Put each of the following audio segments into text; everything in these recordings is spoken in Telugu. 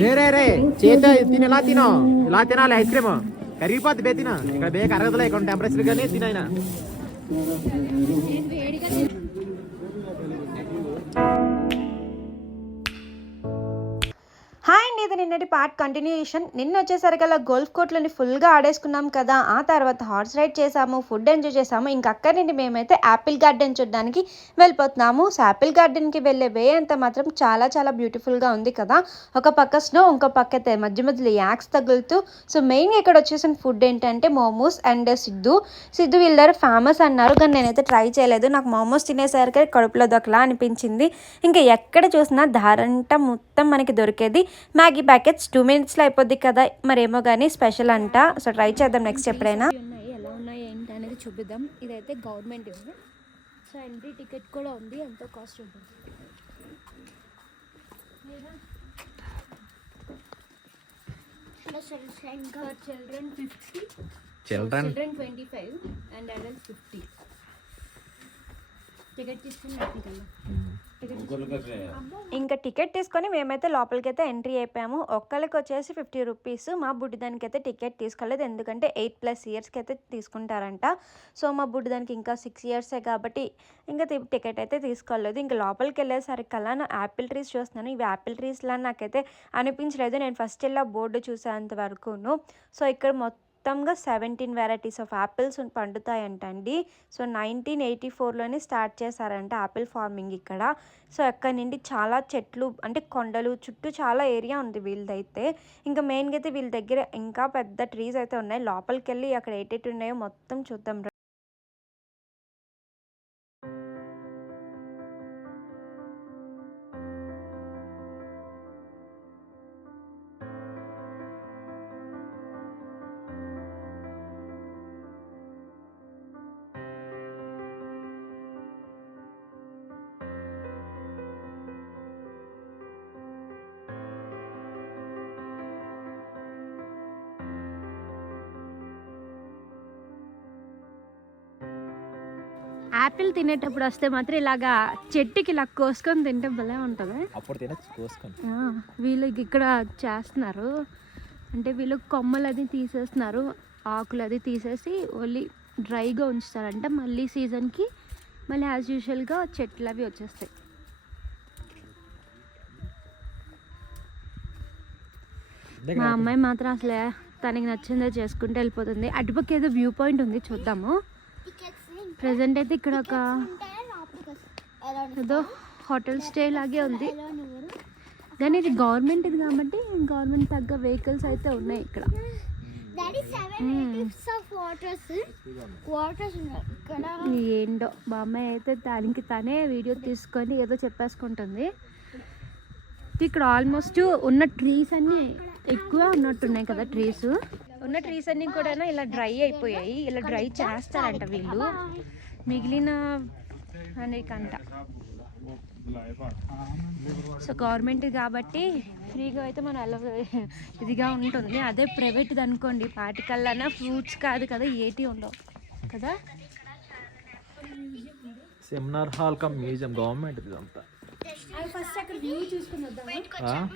రే చేత తిని ఎలా తినో ఇలా తినాలి ఐస్ క్రీమ్ కరిగిపోద్ది బే తిన ఇక్కడ బే కరగదులే ఇక్కడ టెంపరేచర్ గానే తినైనా హాయ్ అండి, ఇది నిన్నటి పార్ట్ కంటిన్యూషన్. నిన్న వచ్చేసరికల్లా గోల్ఫ్ కోర్ట్లని ఫుల్గా ఆడేసుకున్నాం కదా. ఆ తర్వాత హార్స్ రైడ్ చేసాము, ఫుడ్ ఎంజాయ్ చేసాము. ఇంకా అక్కడి నుండి మేమైతే యాపిల్ గార్డెన్ చూడడానికి వెళ్ళిపోతున్నాము. సో యాపిల్ గార్డెన్కి వెళ్ళే వే అంతా మాత్రం చాలా చాలా బ్యూటిఫుల్గా ఉంది కదా. ఒక పక్క స్నో, ఇంకో పక్క అయితే మధ్య మధ్యలో యాక్స్ తగులుతూ. సో మెయిన్గా ఇక్కడ వచ్చేసిన ఫుడ్ ఏంటంటే మోమోస్ అండ్ సిద్ధు వీళ్ళ ఫేమస్ అన్నారు, కానీ నేనైతే ట్రై చేయలేదు. నాకు మోమోస్ తినేసరికి కడుపులో దొకలా అనిపించింది. ఇంకా ఎక్కడ చూసినా ధారంట మొత్తం మనకి దొరికేది మ్యాగీ ప్యాకెట్స్. 2 minutesలో అయిపోద్ది కదా, మరేమో కానీ స్పెషల్ అంట. సో ట్రై చేద్దాం నెక్స్ట్ ఎప్పుడైనా. ఎలా ఉన్నాయి ఏంటి అనేది చూపిద్దాం. ఇదైతే గవర్నమెంట్ ఇది. సో ఎంట్రీ టికెట్ కూడా ఉంది, ఎంతో కాస్ట్ ఉంటుంది. Children 50, children 25 and adults 50. Ticket తీసుకుని ఇంకా టికెట్ తీసుకొని మేమైతే లోపలికి అయితే ఎంట్రీ అయిపోయాము. ఒక్కరికి వచ్చేసి 50 రూపీస్. మా బుడ్డిదానికి అయితే టికెట్ తీసుకోలేదు, ఎందుకంటే 8+ yearsకి అయితే తీసుకుంటారంట. సో మా బుడ్డిదానికి ఇంకా 6 years కాబట్టి ఇంకా టికెట్ అయితే తీసుకోలేదు. ఇంకా లోపలికి వెళ్ళేసరికల్లా నా యాపిల్ ట్రీస్ చూస్తున్నాను. ఇవి యాపిల్ ట్రీస్లా నాకైతే అనిపించలేదు. నేను ఫస్ట్ ఇలా బోర్డు చూసేంత వరకును. సో ఇక్కడ మొత్తంగా 17 varieties ఆఫ్ యాపిల్స్ పండుతాయంటండి. సో 1984లోనే స్టార్ట్ చేశారంట యాపిల్ ఫార్మింగ్ ఇక్కడ. సో అక్కడి నుండి చాలా చెట్లు అంటే కొండలు చుట్టూ చాలా ఏరియా ఉంది వీళ్ళదైతే. ఇంకా మెయిన్గా అయితే వీళ్ళ దగ్గర ఇంకా పెద్ద ట్రీస్ అయితే ఉన్నాయి. లోపలికి వెళ్ళి అక్కడ ఏటేటి ఉన్నాయో మొత్తం చూద్దాం. యాపిల్ తినేటప్పుడు వస్తే మాత్రం ఇలాగా చెట్టుకి ఇలా కోసుకొని తింటే భలే ఉంటుంది. వీళ్ళకి ఇక్కడ చేస్తున్నారు అంటే వీళ్ళు కొమ్మలు అది తీసేస్తున్నారు, ఆకులు అది తీసేసి ఓన్లీ డ్రైగా ఉంచుతారంట. మళ్ళీ సీజన్కి మళ్ళీ యాజ్ యూజువల్గా చెట్లు అవి వచ్చేస్తాయి. మా అమ్మాయి మాత్రం అసలే తనకి నచ్చిందే చేసుకుంటూ వెళ్ళిపోతుంది. అటుపక్క ఏదో వ్యూ పాయింట్ ఉంది, చూద్దాము. ప్రెజెంట్ అయితే ఇక్కడ ఒక ఏదో హోటల్ స్టే లాగే ఉంది, కానీ ఇది గవర్నమెంట్ ఇది కాబట్టి గవర్నమెంట్ తగ్గ వెహికల్స్ అయితే ఉన్నాయి ఇక్కడ. ఏంటో మా అమ్మాయి అయితే దానికి తనే వీడియో తీసుకొని ఏదో చెప్పేసుకుంటుంది. ఇక్కడ ఆల్మోస్ట్ ఉన్న ట్రీస్ అన్నీ ఎక్కువ ఉన్నట్టున్నాయి కదా. ట్రీస్ ఉన్న ట్రీస్ అన్నీ కూడా ఇలా డ్రై అయిపోయాయి. ఇలా డ్రై చేస్తారంట వీళ్ళు మిగిలిన అనేకంట. సో గవర్నమెంట్ కాబట్టి ఫ్రీగా అయితే మనం ఎలా ఇదిగా ఉంటుంది. అదే ప్రైవేట్ది అనుకోండి, పాటికల్లానా ఫ్రూట్స్ కాదు కదా, ఏటి ఉండవు కదా. Seminar hall come museum government ఇదంతా. ఫస్ట్ అక్కడ వ్యూ చూసుకుని వద్దామా?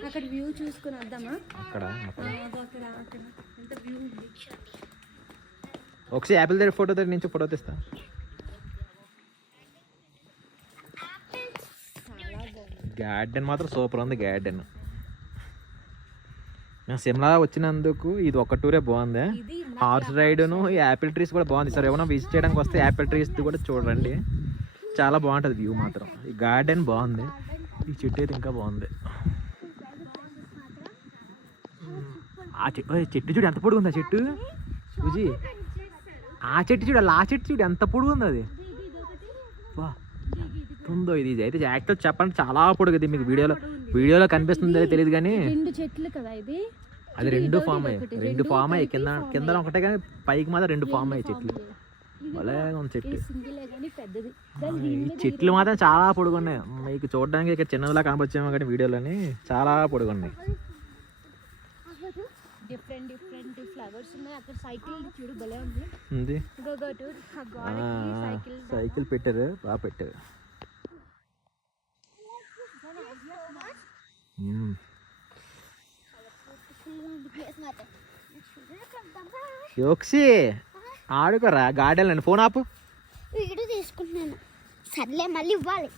అక్కడ వ్యూ చూసుకుని వద్దామా? అక్కడ ఎంత వ్యూ ఉంది. ఒకసారి యాపిల్ దగ్గర ఫోటో దగ్గర నుంచి ఫోటో తీస్తా. గార్డెన్ మాత్రం సూపర్ ఉంది. గార్డెన్ మేము సిమ్లా వచ్చినందుకు ఇది ఒక టూరే బాగుంది. హార్స్ రైడ్ను ఈ యాపిల్ ట్రీస్ కూడా బాగుంది. సార్ ఏమైనా విజిట్ చేయడానికి వస్తే యాపిల్ ట్రీస్ కూడా చూడండి, చాలా బాగుంటుంది వ్యూ మాత్రం. ఈ గార్డెన్ బాగుంది, ఈ చెట్టు అయితే ఇంకా బాగుంది. ఆ చెట్టు చూడు ఎంత పొడుగు ఉంది. ఆ చెట్టు పూజీ, ఆ చెట్టు చూడు, ఆ చెట్టు చూడు ఎంత పొడుగు ఉంది. అది వా ఉందో ఇది అయితే యాక్చువల్ చెప్పండి చాలా పొడుగు. ఇది మీకు వీడియోలో కనిపిస్తుందో తెలియదు కానీ అది రెండు ఫామ్ అయ్యాయి. కింద ఒకటే కానీ పైకి మాత్రం 2 ఫామ్ అయ్యాయి చెట్లు. భలే ఉంది చెట్టు. ఈ చెట్లు మాత్రం చాలా పొడుగున్నాయి. మీకు చూడడానికి ఇక్కడ చిన్నదిలా కనిపించేమో కానీ వీడియోలోని చాలా పొడుగున్నాయి. డిఫరెంట్ ఫ్లవర్స్ ఉన్నాయి. అక్కడ సైకిల్ చూడు భలే ఉంది. సైకిల్ పెట్టారు, బాగా పెట్టారు. యోక్సి ఆడుకోరా గార్డెన్ అండి, ఫోన్ ఆపు. వీడియో తీసుకుంటున్నాను. సర్లే మళ్ళీ ఇవ్వాలి.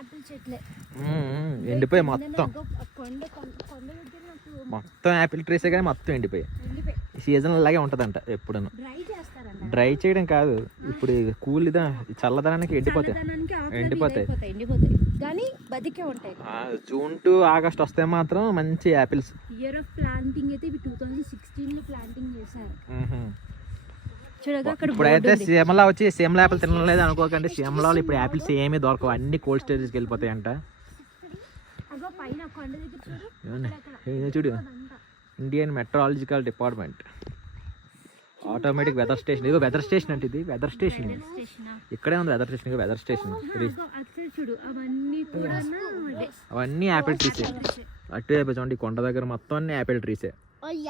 ఆపిల్ చెట్లే ఎండిపోయి మొత్తం మొత్తం యాపిల్ ట్రీసే కానీ మొత్తం ఎండిపోయి. ఈ సీజన్ అలాగే ఉంటుందంట ఎప్పుడు. డ్రై చేయడం కాదు, ఇప్పుడు కూల్ చల్లదనానికి ఎండిపోతాయి. కానీ బతికే ఉంటాయి. జూన్ టు ఆగస్ట్ వస్తే మాత్రం మంచి యాపిల్స్. ఇయర్ ఆఫ్ ప్లాంటింగ్ అయితే 2016 ప్లాంటింగ్ చేశారు. చూడగా అక్కడ ఇప్పుడైతే సిమ్లా వచ్చి సిమ్లా యాపిల్ తినలేదు అనుకోకండి. సిమ్లాలో ఇప్పుడు యాపిల్స్ ఏమీ దొరకవు, అన్ని కోల్డ్ స్టోరేజ్కి వెళ్ళిపోతాయంట. చూడు, Indian meteorological department automatic weather station. ఇదిగో వెదర్ స్టేషన్ అంటే, ఇది వెదర్ స్టేషన్ ఇక్కడే ఉంది. Weather station, weather station. అవన్నీ యాపిల్ ట్రీసే. అటు అయిపోయి చూడండి, కొండ దగ్గర మొత్తం అన్ని యాపిల్ ట్రీసే.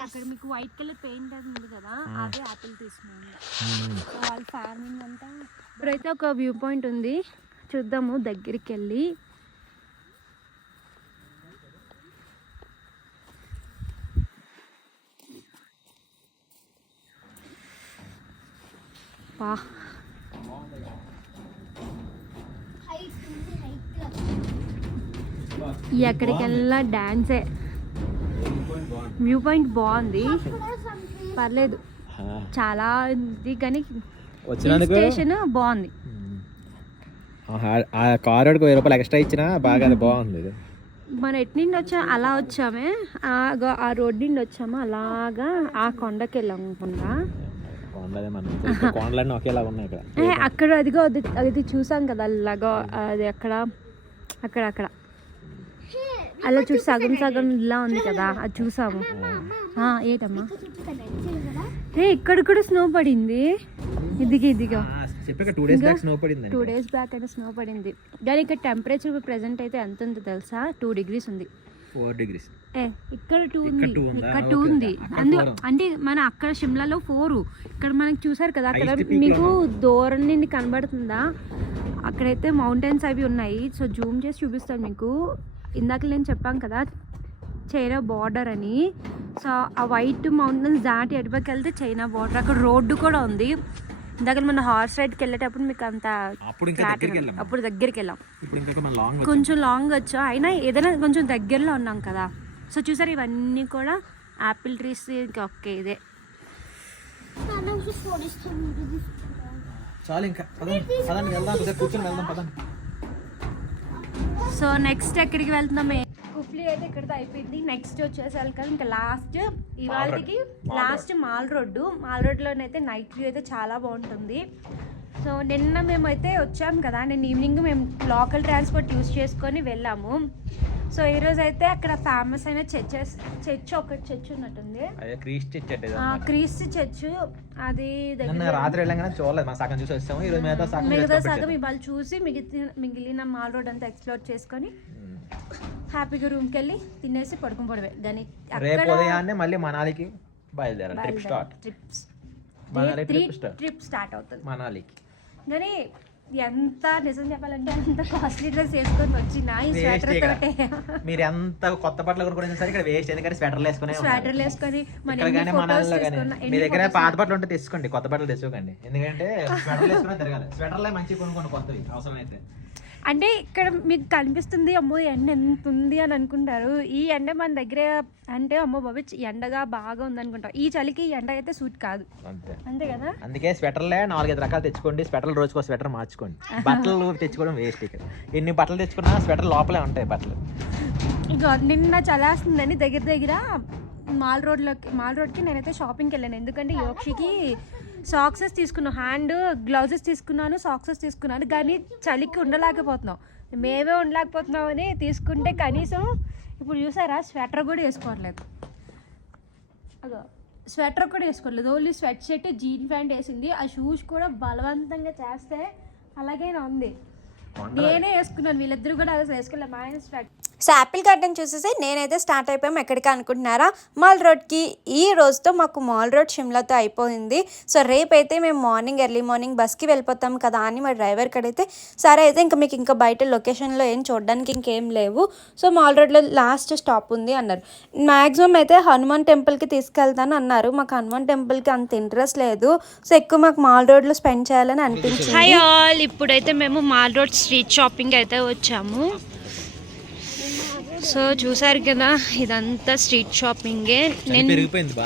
అక్కడ మీకు వైట్ కలర్ పెయింట్ అది ఉంది కదా, అదే యాపిల్ తీసుకున్నాను. వాళ్ళ ఫార్మింగ్ అంతా. ఇప్పుడైతే ఒక వ్యూ పాయింట్ ఉంది, చూద్దాము దగ్గరికి వెళ్ళి. వా, ఎక్కడికి వెళ్ళినా డాన్సే. వ్యూ పాయింట్ బాగుంది, పర్లేదు, చాలా ఉంది. కానీ స్టేషన్ బాగుంది. ఆ కార్ వాడికి 1000 రూపాయలు ఎక్స్ట్రా ఇచ్చినా బాగా బాగుంది. మనం ఎటు నుండి వచ్చా అలా వచ్చామే, ఆ రోడ్ నుండి వచ్చాము అలాగా ఆ కొండకి వెళ్ళకుండా. కొండలన్నీ ఒకేలా ఉన్నాయి ఇక్కడ. అక్కడ అదిగో అది చూసాం కదా, అలాగో అది అక్కడ అక్కడ అలా చూసి సగం సగం ఇలా ఉంది కదా, అది చూసాము. ఏటమ్మా, ఇక్కడ కూడా స్నో పడింది. ఇదిగో 2 days బ్యాక్ అయితే స్నో పడింది. కానీ ఇక్కడ టెంపరేచర్ ప్రెసెంట్ అయితే ఎంత ఉందో తెలుసా? 2 degrees ఉంది. 4 degrees. ఇక్కడ 2 ఉంది, ఇక్కడ 2 ఉంది. అంటే మన అక్కడ షిమ్లాలో 4, ఇక్కడ మనకి చూసారు కదా, అక్కడ మీకు దూరం నుండి కనబడుతుందా? అక్కడైతే మౌంటైన్స్ అవి ఉన్నాయి. సో జూమ్ చేసి చూపిస్తాను మీకు. ఇందాక నేను చెప్పాను కదా చైనా బార్డర్ అని. సో ఆ వైట్ మౌంటైన్స్ దాటి ఎటుపక్క వెళ్తే చైనా బార్డర్. అక్కడ రోడ్డు కూడా ఉంది. ఇందాక మన హార్స్ రైడ్కి వెళ్ళేటప్పుడు మీకు అంత అప్పుడు దగ్గరికి వెళ్ళాం, కొంచెం లాంగ్ వచ్చా, అయినా ఏదైనా కొంచెం దగ్గరలో ఉన్నాం కదా. సో చూసారు, ఇవన్నీ కూడా యాపిల్ ట్రీస్. ఓకే, ఇదే సో నెక్స్ట్ ఎక్కడికి వెళ్తున్నామే? కుఫ్లీ అయితే ఇక్కడితో అయిపోయింది. నెక్స్ట్ వచ్చేసరికి ఇంకా లాస్ట్ ఇవాళకి లాస్ట్ మాల్ రోడ్లోనైతే నైట్ వ్యూ అయితే చాలా బాగుంటుంది. సో నిన్న మేమైతే వచ్చాము కదా, నేను ఈవినింగ్ మేము లోకల్ ట్రాన్స్పోర్ట్ యూజ్ చేసుకొని వెళ్ళాము. సో ఈరోజు అయితే అక్కడ ఫేమస్ అయిన ఒకటి చర్చ్ ఉన్నట్టుంది, క్రీస్తు చర్చ్. అది మిగతా సగం ఇవాళ చూసి మిగిలిన మాల్ రోడ్ అంతా ఎక్స్ప్లోర్ చేసుకొని హ్యాపీగా రూమ్కి వెళ్ళి తినేసి పడుకోవడమే. కానీ మళ్ళీ మనాలికి ట్రిప్ స్టార్ట్ అవుతుంది మనాలికి. కానీ ఎంత నిజం చెప్పాలంటే అంత కాస్ట్లీ డ్రెస్ వేసుకొని వచ్చిన ఈ స్వెటర్ తోటే మీరు ఎంత కొత్త బట్టలు కొనుక్కొని సరే ఇక్కడ వేస్ట్. ఎందుకంటే స్వెటర్లు వేసుకొని మీ దగ్గర పాత బట్టలు ఉంటే తెచ్చుకోండి, కొత్త బట్టలు తెచ్చుకోండి. ఎందుకంటే స్వెటర్లు వేసుకుని తిరగాలి. స్వెటర్లే మంచి కొనుక్కోండి కొత్తవి అవసరం అయితే. అంటే ఇక్కడ మీకు కనిపిస్తుంది అమ్మో ఎండ ఎంత ఉంది అని అనుకుంటారు. ఈ ఎండ మన దగ్గర అంటే అమ్మో బాబు ఎండగా బాగా ఉంది అనుకుంటాం. ఈ చలికి ఎండ అయితే సూట్ కాదు, అంతే కదా. అందుకే స్వెటర్లే 4-5 రకాలు తెచ్చుకోండి. స్వెటర్లు రోజుకో స్వెటర్ మార్చుకోండి. బట్టలు తెచ్చుకోవడం వేస్ట్. ఇక్కడ ఎన్ని బట్టలు తెచ్చుకున్నా స్వెటర్ లోపలే ఉంటాయి బట్టలు. ఇక నిన్న చలేస్తుందని దగ్గర మాల్ రోడ్కి నేనైతే షాపింగ్కి వెళ్ళాను. ఎందుకంటే యోక్షికి సాక్సెస్ తీసుకున్నాను, హ్యాండ్ గ్లౌజెస్ తీసుకున్నాను, సాక్సెస్ తీసుకున్నాను. కానీ చలికి ఉండలేకపోతున్నాం, మేమే ఉండలేకపోతున్నాం అని తీసుకుంటే కనీసం ఇప్పుడు చూసారా స్వెటర్ కూడా వేసుకోవట్లేదు. అదో స్వెటర్ కూడా వేసుకోవట్లేదు, only sweatshirt jean pant వేసింది. ఆ షూస్ కూడా బలవంతంగా చేస్తే అలాగే ఉంది. నేనే వేసుకున్నాను, వీళ్ళిద్దరు కూడా అదే వేసుకోలేదు. మా ఆయన స్వెట్ సో యాపిల్ గార్డెన్ చూసేసి నేనైతే స్టార్ట్ అయిపోయాం. ఎక్కడికి అనుకుంటున్నారా, మాల్ రోడ్కి. ఈ రోజుతో మాకు మాల్ రోడ్ షిమ్లాతో అయిపోయింది. సో రేపైతే మేము ఎర్లీ మార్నింగ్ బస్కి వెళ్ళిపోతాం కదా అని మా డ్రైవర్కి అడిగితే సరే అయితే ఇంకా మీకు ఇంకా బయట లొకేషన్లో ఏం చూడడానికి ఇంకేం లేవు, సో మాల్ రోడ్లో లాస్ట్ స్టాప్ ఉంది అన్నారు. మ్యాక్సిమం అయితే హనుమాన్ టెంపుల్కి తీసుకెళ్తాను అన్నారు. మాకు హనుమాన్ టెంపుల్కి అంత ఇంట్రెస్ట్ లేదు, సో ఎక్కువ మాకు మాల్ రోడ్లో స్పెండ్ చేయాలని అనిపించింది. హాయ్ ఆల్, ఇప్పుడైతే మేము మాల్ రోడ్ స్ట్రీట్ షాపింగ్ అయితే వచ్చాము. సో చూసారు కదా, ఇదంతా స్ట్రీట్ షాపింగే. నేను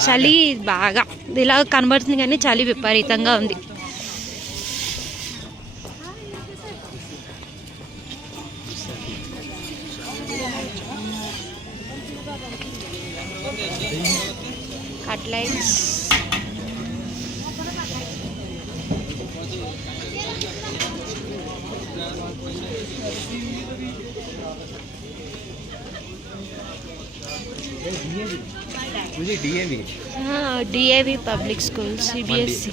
చలి బాగా ఇలా కనబడుతుంది కానీ చలి విపరీతంగా ఉంది. కట్లైట్స్, DAV public school, CBSE.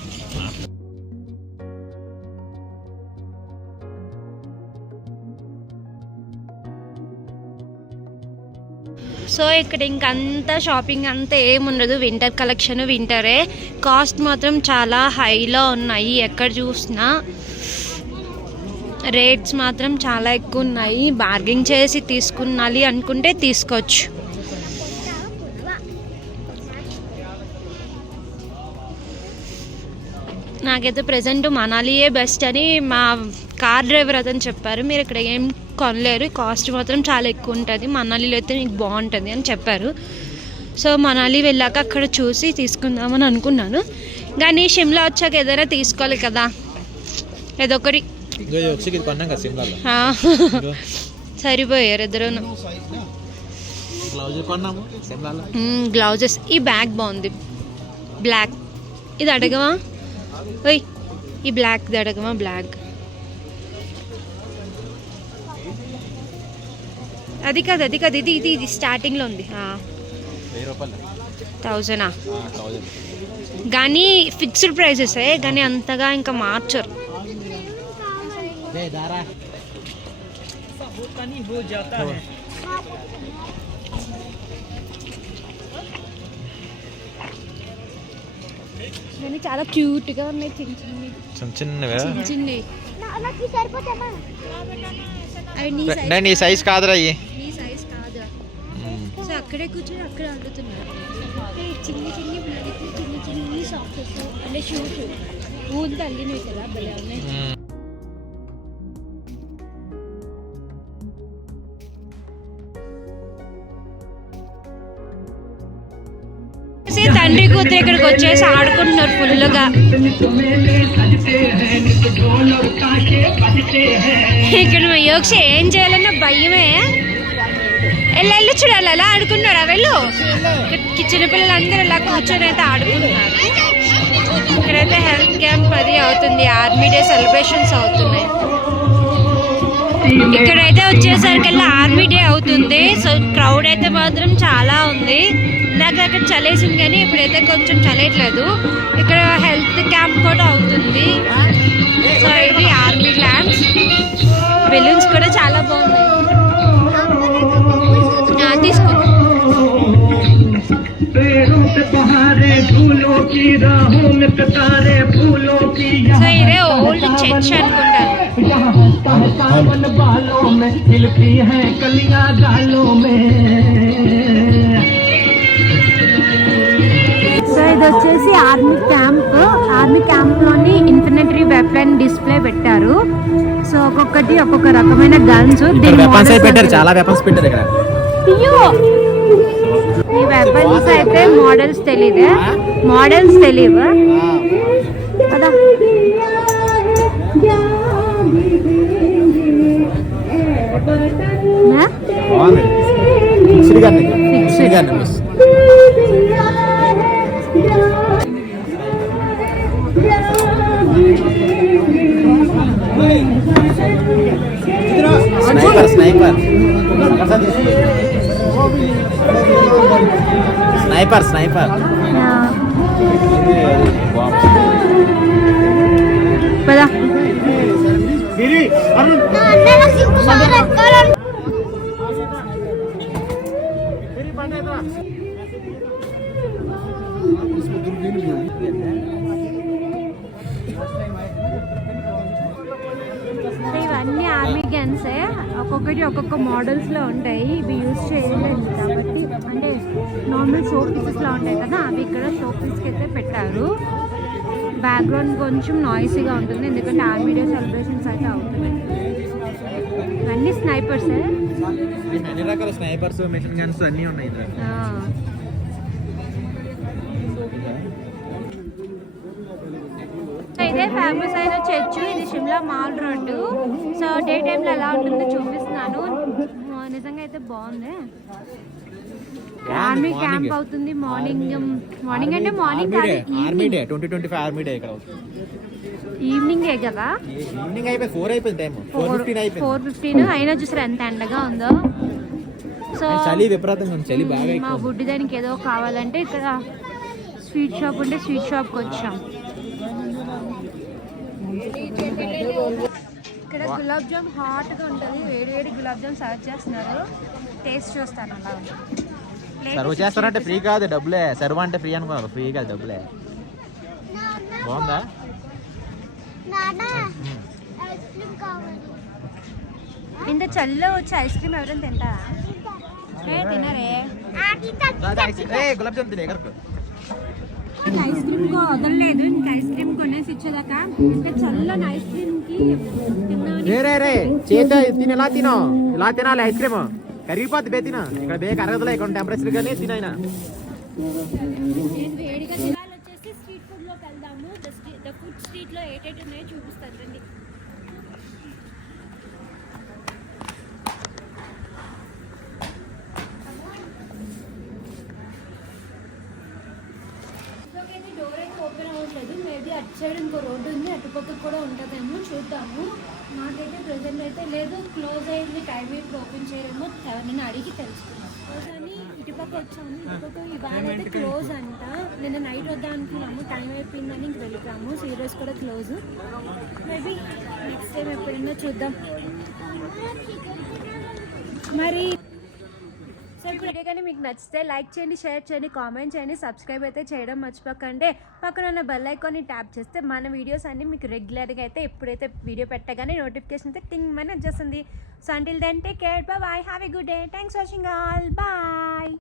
So ఇక్కడ ఇంకంతా షాపింగ్ అంతా ఏముండదు, వింటర్ కలెక్షన్ వింటరే. కాస్ట్ మాత్రం చాలా హైలో ఉన్నాయి, ఎక్కడ చూసినా రేట్స్ మాత్రం చాలా ఎక్కువ ఉన్నాయి. బార్గెనింగ్ చేసి తీసుకున్నాలి అనుకుంటే తీసుకోవచ్చు. నాకైతే ప్రజెంట్ మనాలియే బెస్ట్ అని మా కార్ డ్రైవర్ అతను చెప్పారు. మీరు ఇక్కడ ఏం కొనలేరు, కాస్ట్ మాత్రం చాలా ఎక్కువ ఉంటుంది, మనాలిలో అయితే మీకు బాగుంటుంది అని చెప్పారు. సో మనాలి వెళ్ళాక అక్కడ చూసి తీసుకుందామని అనుకున్నాను, కానీ షిమ్లా వచ్చాక ఏదైనా తీసుకోవాలి కదా, ఏదొకటి. సరిపోయారు ఇద్దరు. గ్లౌజెస్, ఈ బ్యాగ్ బాగుంది, బ్లాక్. ఇది అడగవా? ఓయ్, ఈ బ్లాక్ అడగమా? బ్లాక్ అది కాదు, అది కాదు, ఇది ఇది ఇది స్టార్టింగ్లో ఉంది. 1000 కానీ ఫిక్స్డ్ ప్రైసెస్, కానీ అంతగా ఇంకా మార్చరు. కానీ చాలా క్యూట్గా ఉన్నాయి, చిన్న చిన్నవి. అవి నీ సైజ్ కాదురా, నీ సైజ్ కాదురా. సో అక్కడే కూర్చొని అక్కడ అడుగుతున్నారు చిన్ని చిన్ని పిల్లలకి చిన్ని చిన్ని సాక్సెస్ అంటే షూస్ ఊంతా అల్లినవి కదా, భలే ఉన్నాయి. తండ్రి కూతురు ఇక్కడికి వచ్చేసి ఆడుకుంటున్నారు ఫుల్గా. ఇక్కడ మా యోక్ష ఏం చేయాలన్నా భయమే. వెళ్ళి చూడాలి, అలా ఆడుకుంటున్నారు. వెళ్ళు, చిన్నపిల్లలందరూ ఇలా కూర్చొని అయితే ఆడుకుంటున్నారు. ఇక్కడైతే హెల్త్ క్యాంప్ అది అవుతుంది, ఆర్మీ డే సెలబ్రేషన్స్ అవుతున్నాయి. ఇక్కడైతే వచ్చేసరికి ఆర్మీ డే అవుతుంది. సో క్రౌడ్ అయితే మాత్రం చాలా ఉంది. ఇందాక అక్కడ చలేసింది కానీ ఇప్పుడైతే కొంచెం చలేయట్లేదు. ఇక్కడ హెల్త్ క్యాంప్ కూడా అవుతుంది. సో ఇవి ఆర్మీ ల్యాండ్స్, బెలూన్స్ కూడా చాలా బాగున్నాయి. తీసుకో. సో ఇదే ఓల్డ్ చర్చ్ అనుకుంటాను. సో ఇది వచ్చేసి ఆర్మీ క్యాంప్లోని ఇన్ఫినిటరీ వెపన్ డిస్ప్లే పెట్టారు. సో ఒక్కొక్కటి ఒక్కొక్క రకమైన గన్స్ పెట్టారు, చాలా వెపన్స్ పెట్టారు ఇక్కడ. ఈ వెపన్స్ అయితే మోడల్స్ తెలియవు కదా. స్నైపర్ పద. గన్సే, ఒక్కొక్కటి ఒక్కొక్క మోడల్స్లో ఉంటాయి. ఇవి యూజ్ చేయలేదు కాబట్టి, అంటే నార్మల్ సోప్ పీసెస్లో ఉంటాయి కదా, అవి ఇక్కడ సోప్ పీస్కి అయితే పెట్టారు. బ్యాక్గ్రౌండ్ కొంచెం నాయిసీగా ఉంటుంది ఎందుకంటే ఆర్మీ డే సెలబ్రేషన్స్ అయితే అవుతున్నాయి. ఇవన్నీ స్నైపర్సే, అన్ని రకాల స్నైపర్స్, మెషిన్ గన్స్ అన్నీ ఉన్నాయి. ఇదే ఫేమస్ అయిన చర్చ్, ఇది Shimla mall road. So day టైంలో ఎలా ఉంటుందో చూపిస్తున్నాను. నిజంగా అయితే బాగుంది. ఆర్మీ క్యాంప్ అవుతుంది మార్నింగ్ అంటే మార్నింగ్ కాదు, ఆర్మీ డే 2025 ఆర్మీ డే ఇక్కడ ఈవినింగే కదా. ఈవినింగ్ అయిపోయి 4 అయిపోయింది టైం, 4:15 అయిపోయింది. 4:15 అయినా చూసారు ఎంత ఎండగా ఉందో. సో చలి విపరీతంగా ఉంది, చలి బాగా. మా బుడ్డి దానికి ఏదో కావాలంటే ఇక్కడ స్వీట్ షాప్ ఉంటే స్వీట్ షాప్కి వచ్చాం. ఇక్కడ గులాబ్ జామ్ హాట్గా ఉంటుంది, వేడి వేడి గులాబ్ జామ్ సర్వ్ చేస్తున్నారు. టేస్ట్ చూస్తాను అలా. సర్వ్ చేస్తారంటే ఫ్రీ కాదు, డబ్బులే. సర్వ్ అంటే ఫ్రీ అనుకున్నారు, ఫ్రీ కాదు, డబ్బులే. బాగుందా? ఇంత చలిలో వచ్చి ఐస్ క్రీమ్ ఎవరైనా తింటారా? తినరే. గులాబ్ జామ్ తినే కరెక్ట్. ఐస్ క్రీమ్ వదలలేదు, ఇంకా ఐస్ క్రీమ్ కొనేసి ఇచ్చేదాకా. ఇంకా చల్ల ఐస్ క్రీమ్ కి చేత తిని ఎలా తినాలి ఐస్ క్రీమ్ కరిగిపోద్ది. బే తిన ఇక్కడ బే కరగదులే, ఇక్కడ టెంపరేచర్ గానే తినైనా. వేడిగా తినాలి. వచ్చేసి స్ట్రీట్ ఫుడ్ లోకి వెళ్దాము. ద ఫుడ్ స్ట్రీట్ లో ఏటేటి ఉన్నాయో చూపిస్తాను రండి. డోర్ అయితే ఓపెన్ అవ్వట్లేదు. మేబీ అటు సైడ్ ఇంకో రోడ్డు ఉంది, అటుపక్క కూడా ఉంటుందేమో, చూద్దాము. నాకైతే ప్రెజెంట్ అయితే లేదు, క్లోజ్ అయింది, టైం ఇప్పుడు ఓపెన్ చేయరేమో, ఎవరిని అడిగి తెలుసుకున్నాం. క్లోజ్ అని ఇటుపక్క వచ్చాము. ఇటుపక్క ఇవాళ అయితే క్లోజ్ అంట. నిన్న నైట్ వద్దా అనుకున్నాము, టైం అయిపోయిందని ఇంక వెళ్ళిపోయాము. సీరియస్ కూడా క్లోజ్. మేబీ నెక్స్ట్ టైం ఎప్పుడైనా చూద్దాం. మరి సో ఇప్పుడు వీడియో కానీ మీకు నచ్చితే లైక్ చేయండి, షేర్ చేయండి, కామెంట్ చేయండి, సబ్స్క్రైబ్ అయితే చేయడం మర్చిపోకండి. పక్కన ఉన్న బెల్ ఐకాన్ని ట్యాప్ చేస్తే మన వీడియోస్ అన్ని మీకు రెగ్యులర్గా అయితే ఎప్పుడైతే వీడియో పెట్టగానే నోటిఫికేషన్ అయితే టింగ్ అని వచ్చేస్తుంది. So until then take care, bye, have a good day, thanks watching all, bye.